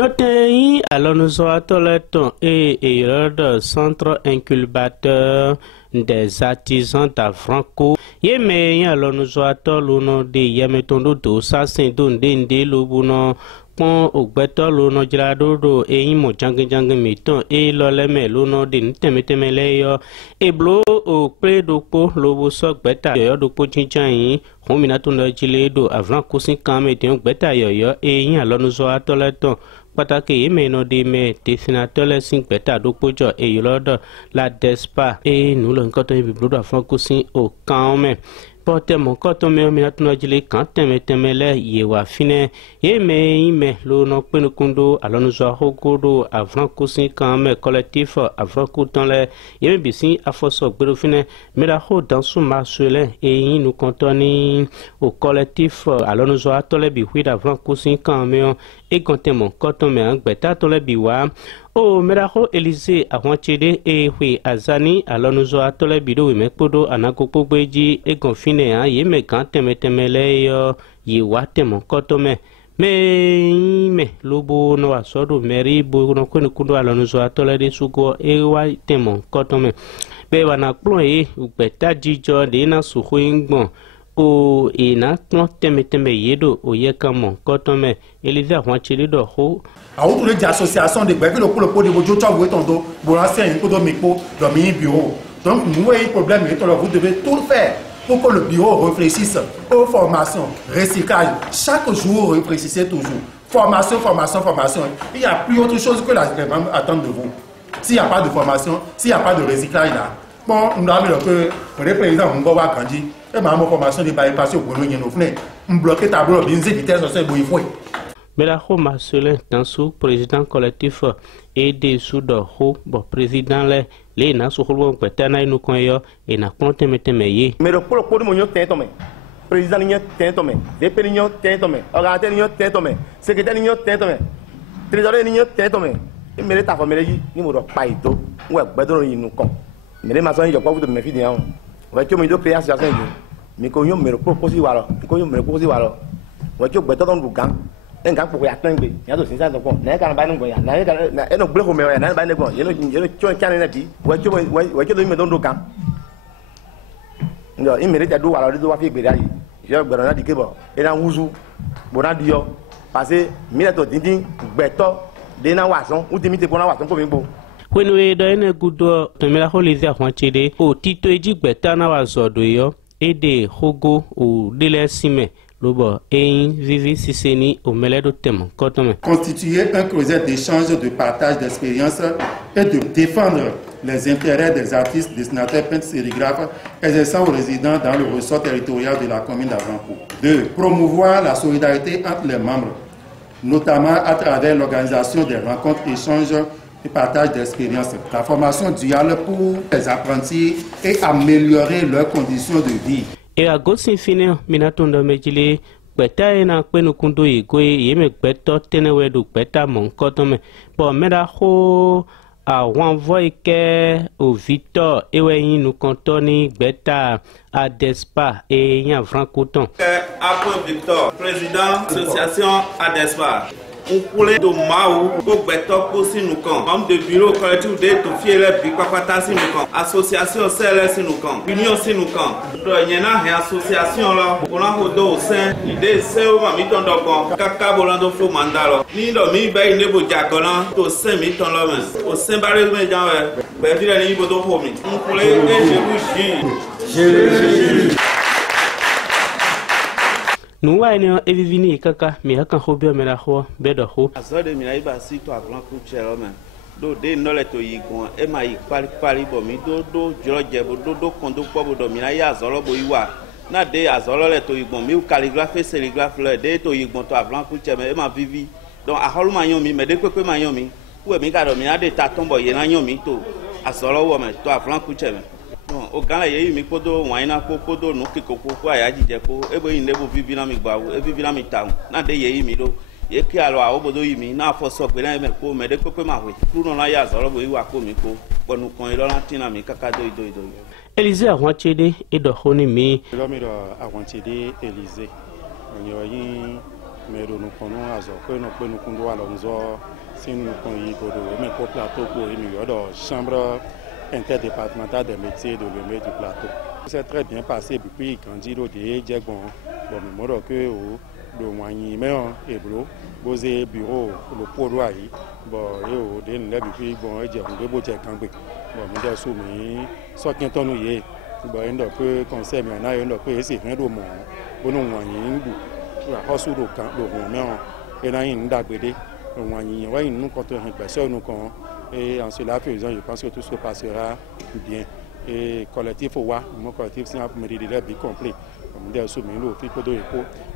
Notez alors nous avons et le centre incubateur des artisans d'Afranco. Yeme alors nous avons l'uno de Yametondo do sa sendonde lubuno pon ogbeto luno jrado do e imo jange miton e loleme luno de temetele yo e blo o predo po lobo so gbeta yo do po chinchan yin homina to no jile do Afranco sin kan me tin gbeta yo e yin alors nous avons pataki yeme no de me dessinateur les 5 beta do pojo e yolodo la despa e nous le nkoto e biblo do Afranco sin o kan me porte mon koto me o minatu no jile kan temele ye wa fine yeme ime lo no penu kundo alors nous a hogodo Afranco sin kan me collectif Afranco dans les yeme bisi afoso gbero fine me la ho dans sous marchelin e yin nous contoni au collectif alors nous a tole bi hui d'Afranco sin kan me et quand mon coton me un beta tole biwa o meraho Élysée Ahwanchede e hui azani alors nous a tole bido me podo anakoko gbeji e gonfine a ye me kan temele yo ye wate mon coton me lobo no asodo meri bo no kwenu kundo alors nous a tole de sugo e wa temon coton me be wana plon e beta jijo de na suhuingbon o ina ton tembe yedo o yekamo kotome Élysée Ahwanchede do ho a outre les associations de gbeke le pot de bojo twa tondo bolancer un podo mipo dans mi bureau donc nous avons un problème et vous devez tout faire pour que le bureau réfléchisse aux formations recyclage chaque jour réfléchissez toujours formation il n'y a plus autre chose que les membres attendent de vous s'il n'y a pas de formation s'il n'y a pas de recyclage là bon nous avons que le président Mbowa Kandji et ma formation de bypass au boulot nous venez bloquer tableau binzi vitesse sur boy foi mais la ho Marcelin dans sous président collectif et des sous de ho bon président les na sous ho petana nous koyo et na compte meteme mais le polo de monyo tentome président ni tentome DP ni tentome organisateur ni tentome secrétaire ni tentome trésorier ni tentome et mais ta famille ni mo do paito ouais bedo ni nous kon mais ma soeur yo pas vous de me fidi hein ouais que mo do créer association mais ko yo me propose walo ko yo me propose walo ouais que bedo don bugan en gang pour ya tengbe ya do sinsa do kon na kan ba ngo ya na kan na eno ble ko me ya na ba ne kon yeno chon kan na bi ouais que do me don do kan ndo immédiat do walo do wa fi gbe dai je gbero na dikebo e na wuzu bona dio parce mileto dindin gbeto de na wason u dimite bona wason ko mi gbo when we do ene gudo to mera Élysée Ahwanchede o tito eji gbeta na wazodo yo ede hogo o dele sime lobo ein vivi siseni o meledo temo kotome constituer un creuset d'échange de partage d'expériences et de défendre les intérêts des artistes, dessinateurs, peintres, sérigraphes exerçant aux résidents dans le ressort territorial de la commune d'Afranco. 2. Promouvoir la solidarité entre les membres, notamment à travers l'organisation des rencontres, échanges et partage d'expériences. La formation duale pour les apprentis et améliorer leurs conditions de vie. Et à Gossin Fine, Minatondo Mejili, Beta ena kwenu kundo igwe yeme beto tenewedu beta mon kotome. Bon, meda ho a wanvoy ke o Victor ewe yin nou kontoni beta a Despa et yan Afranco ton. Après Victor, président association Adespa. On coule de Maou, pour Beto, pour Sinoukan. Membre de bureau collectif de Tofiele, Bikapata Sinoukan. Association CLS Sinoukan. Union Sinoukan. Il y a une association là. On a un au sein. L'idée c'est au Mamiton d'Okon. Kaka Bolando Flo Mandalo. Ni le mi bay nebo diaconan. Au sein Miton l'homme. Au sein barré de médias. Ben, il y a une bodo pour mi. On coule et je vous nous avons éviné kaka mais quand hobio me la ho bedo ho azode mi aiba si to Afranco chero men do de no le to yigun e ma yi pali bo mi do joje bo do kondo po bo do mi na ya azolo bo iwa na de azolo le to yigun mi calligraphe sérigraphe le de to yigun to Afranco chero e ma vivi donc a holu ma yon mi me de pepe ma yon mi wo mi ka do mi na de ta tombo ye na yon mi to azolo wo me to Afranco chero o gana ye mi podo waina podo no kiko ko aya jije ko ebo yin lebo vivi na mi gba e vivi na mi ta na de ye mi do ye ki alo a obodo yi mi na fo so pe na me ko me de pepe ma we kru no ya zoro bo iwa ko mi ko ponu kon ilo na tina mi kaka do. Élysée Ahwanchede e do honi mi lo mi do Ahwanchede Élysée onyo yin mais nous connaissons que nous pouvons aller si nous connaissons mais pour plateau pour une chambre interdépartementale des métiers de l'Emé du plateau. C'est très bien passé depuis candidat de Djegon, bon mémoire que le moyen et blo, posé bureau le pouvoir bon et au dernier depuis bon et Djegon de Botier Kangbe, bon nous soumis soit qu'un ton nous bon il peut conseil mais on a un peu essayer de mon bon moyen du la hausse du camp le moment et là il d'agréder le moyen ouais nous comptons personne nous et en cela faisant je pense que tout se passera bien. Et collectif mon collectif c'est un mérite bien complet. On soumis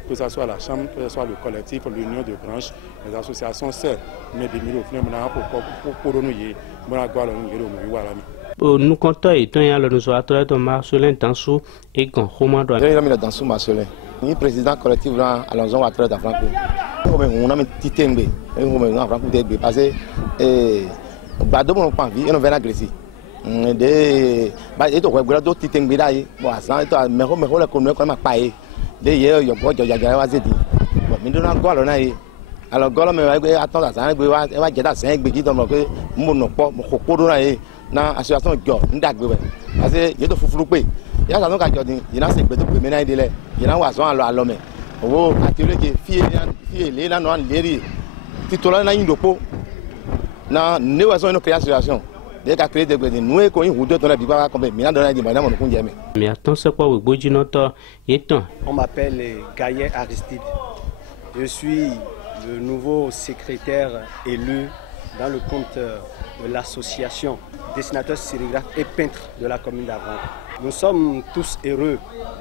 que ce soit la chambre, que ce soit le collectif, l'union de branches, les associations seules, mais des milliers de francs pour nous nous comptons et nous avons de Marcelin Dansou et quand Romain doit. J'ai Dansou Marcelin. Ni président collectif là à l'enjeu à travers de Franco. On a mis Titembe, on a Franco de passé et Bado mon pas vie, on va la Grèce. De ba eto ko gbara do Titembe dai, bon ça eto me ko le connaît comme paye. De hier yo ko jaja wa zedi. Bon mi dona go lo na yi. Alors go lo me wa attendre ça gbe wa jeda 5 gbe ji do mo ke mo no po mo ko ko do na yi. Na association jo ndagbe we parce que yeto fufuru pe ya sa no ka jo din ina se gbe to pe me na ide le ina wa so alo me owo atire ke fie le na no leri titola na yin dopo na ne wa so no créer association de ka créer de gbe nu e ko yin hudo to na bi ba ko be mi na do na di ma na mo kun je me mais attends c'est quoi we boji noto yetan. On m'appelle Gaillet Aristide. Je suis le nouveau secrétaire élu dans le compte de l'association dessinateurs, sérigraphes et peintres de la commune d'Avrancourt. Nous sommes tous heureux,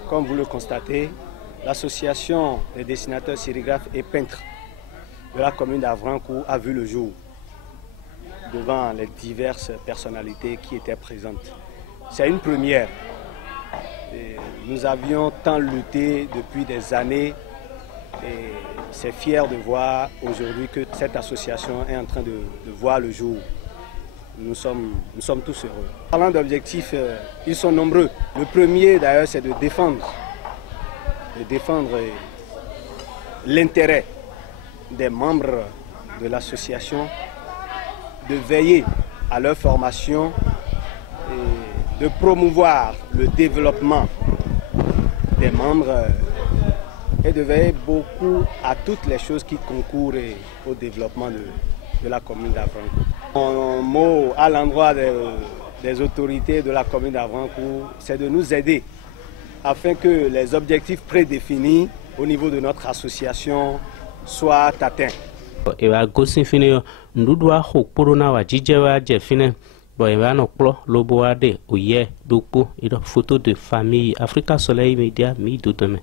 comme vous le constatez. L'association des dessinateurs, sérigraphes et peintres de la commune d'Avrancourt a vu le jour devant les diverses personnalités qui étaient présentes. C'est une première. Et nous avions tant lutté depuis des années et c'est fier de voir aujourd'hui que cette association est en train de voir le jour. Nous sommes tous heureux. Parlant d'objectifs, ils sont nombreux. Le premier d'ailleurs c'est de défendre l'intérêt des membres de l'association, de veiller à leur formation et de promouvoir le développement des membres et de veiller beaucoup à toutes les choses qui concourent au développement de la commune d'Avrancourt. Mon mot à l'endroit des autorités de la commune d'Avrancourt, c'est de nous aider afin que les objectifs prédéfinis au niveau de notre association soient atteints. Et à Gosinfine, nous devons corona wa jijewa jefine. Bon, il va nous plo loboade ou hier, dopo, et photo de famille Africa Soleil Média mi demain.